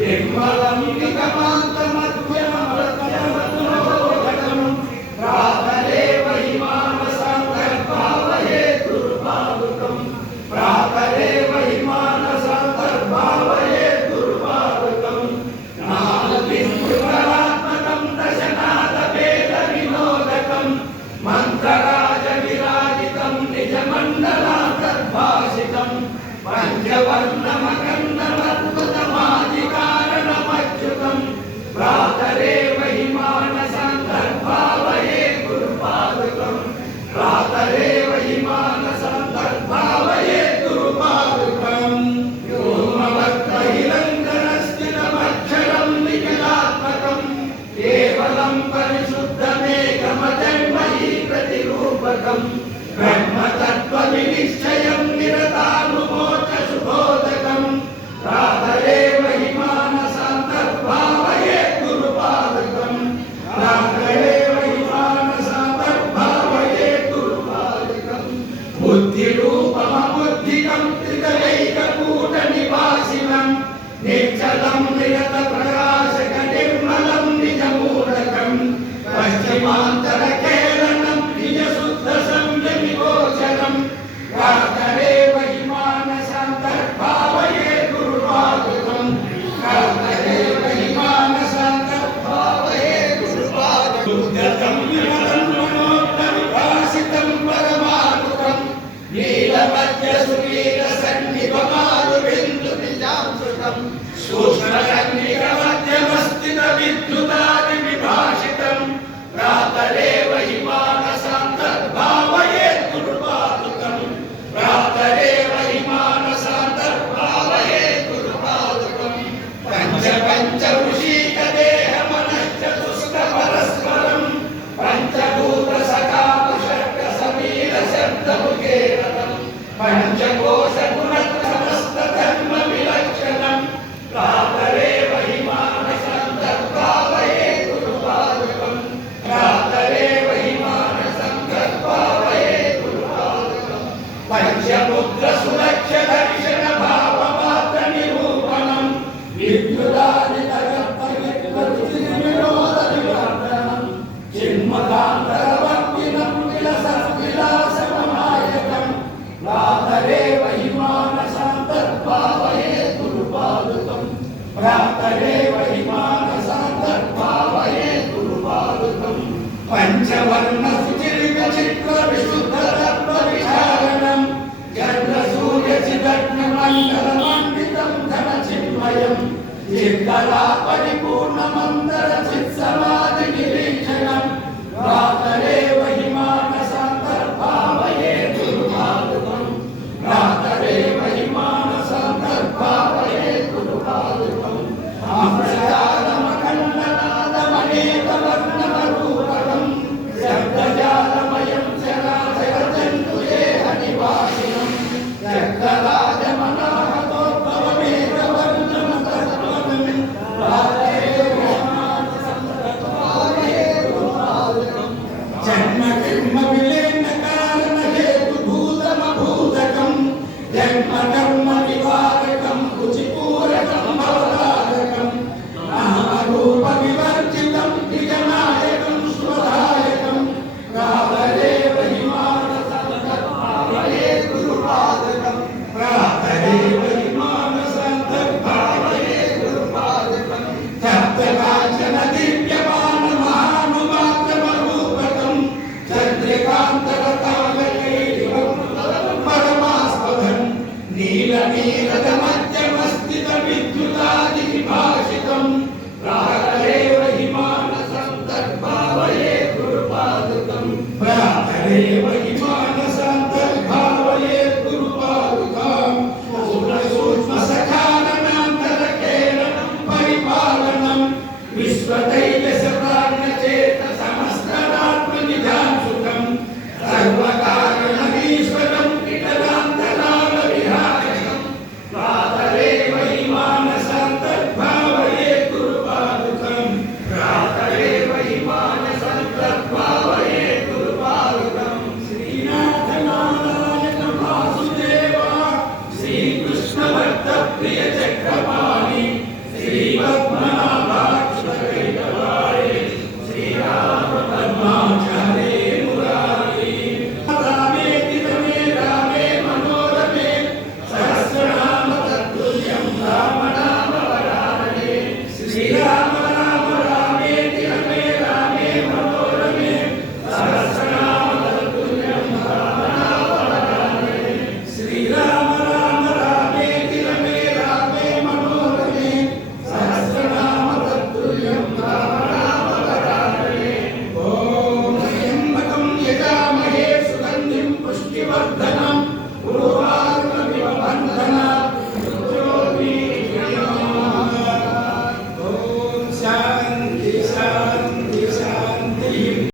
निर्मलम् निगमान्तमध्यमप्रत्यमप्रत्यमतुलोदकम् प्रातरेवहिमानसन्तर्भावये दुर्भावुकम् प्रातरेवहिमानसन्तर्भावये दुर्भावुकम् नादबिन्दुकलात्मकम् दशनादवेदविनोदकम् मन्त्रराजविराजितम् निजमण्डलान्तर्भासितम् पञ्चवर्णमकन्दमद्भुतमादिकारणमच्युतम् प्रातरेवहिमानसन्तर्भावये गुरुपादुकम् प्रातरेवहिमानसन्तर्भावये गुरुपादुकम् व्योमवद्बहिरङ्गनस्थितमक्षरम् निखिलात्मकम् केवलम् परिशुद्धमेकमजन्महि प्रतिरूपकम् ब्रह्मतत्त्वविनिश्चयम् निरतानुभूत शुभोदकम् प्रातरेवहिमानसन्तर्भावये गुरुपादकम् प्रातरेवहिमानसन्तर्भावये गुरुपादकम् बुद्धिरूपमबुद्धिकम् त्रिकलैककूटनिवासिनम् निश्चलम् निरतप्रकाशकनिर्मलम् निजमूलकम् पश्चिमान्तरकेलनम् निजशुद्धसंयमिगोचरम् प्रातरेवहिमानसन्तर्भावये गुरुपादकम् प्रातरेवहिमानसन्तर्भावये गुरुपादकम् उद्गतम् विमलम् मनोज्ञविभासितम् परमानुकम् नीलमध्यसुवीरसन्निभमारुबिन्दुनिजांसुतम् सूक्ष्मकन्निकमध्यमस्थितविद्युतादिविभाषितम् प्रातरेवहिमानसन्तर्भावये गुरुपादकम् प्रातरेवहिमानसन्तर्भावये गुरुपादकम् पञ्चपञ्चऋषिकदेहमनश्चतुष्कपरस्परम् पञ्चभूतसखापशब्दसमीरशब्दमुखेरतम् पञ्चकोशगुणसमस्तधर्मविलक्षणम् प्रातरेवहिमानसन्तर्भावये गुरुपादकम् प्रातरेवहिमानसन्तर्भावये गुरुपादकम् पञ्चमुद्रसुलक्ष्यदर्शनभावमात्रनिरूपणम् विद्युदादितरत्तविद्वद्विनिरोधनिवर्तनम् चिन्मतान्तरवर्तिनम् विलसद्विलासमनायकम् प्रातरेवहिमानसन्तर्भावये गुरुपादकम् प्रातरेवहिमानसन्तर्भावये गुरुपादकम् पञ्चवर्णसुचिरितचित्रविशुद्धतत्त्वविचारणम् चन्द्रसूर्यचिदग्निमण्डलमण्डितम् धनचिन्मयम् चित्कलापरिपूर्णमन्दरचित्समाधिनिरीक्षणम् प्रातरेवहिमानसन्तर्भावये गुरुपादकम् प्रातरेवहिमानसन्तर्भावये गुरुपादकम् अमृतालमखण्डनादमनेकवर्णमरूपकम् शब्दजालमयम् चराचरजन्तुदेहनिवासिनम् जगदाजमनाहतोद्भवमेकवर्णमतत्त्वम् प्रातरेवहिमानसन्तर्भावये गुरुपादकम् जन्मकर्मविलेनकारणहेतुभूतमभूतकम् जन्मकर्म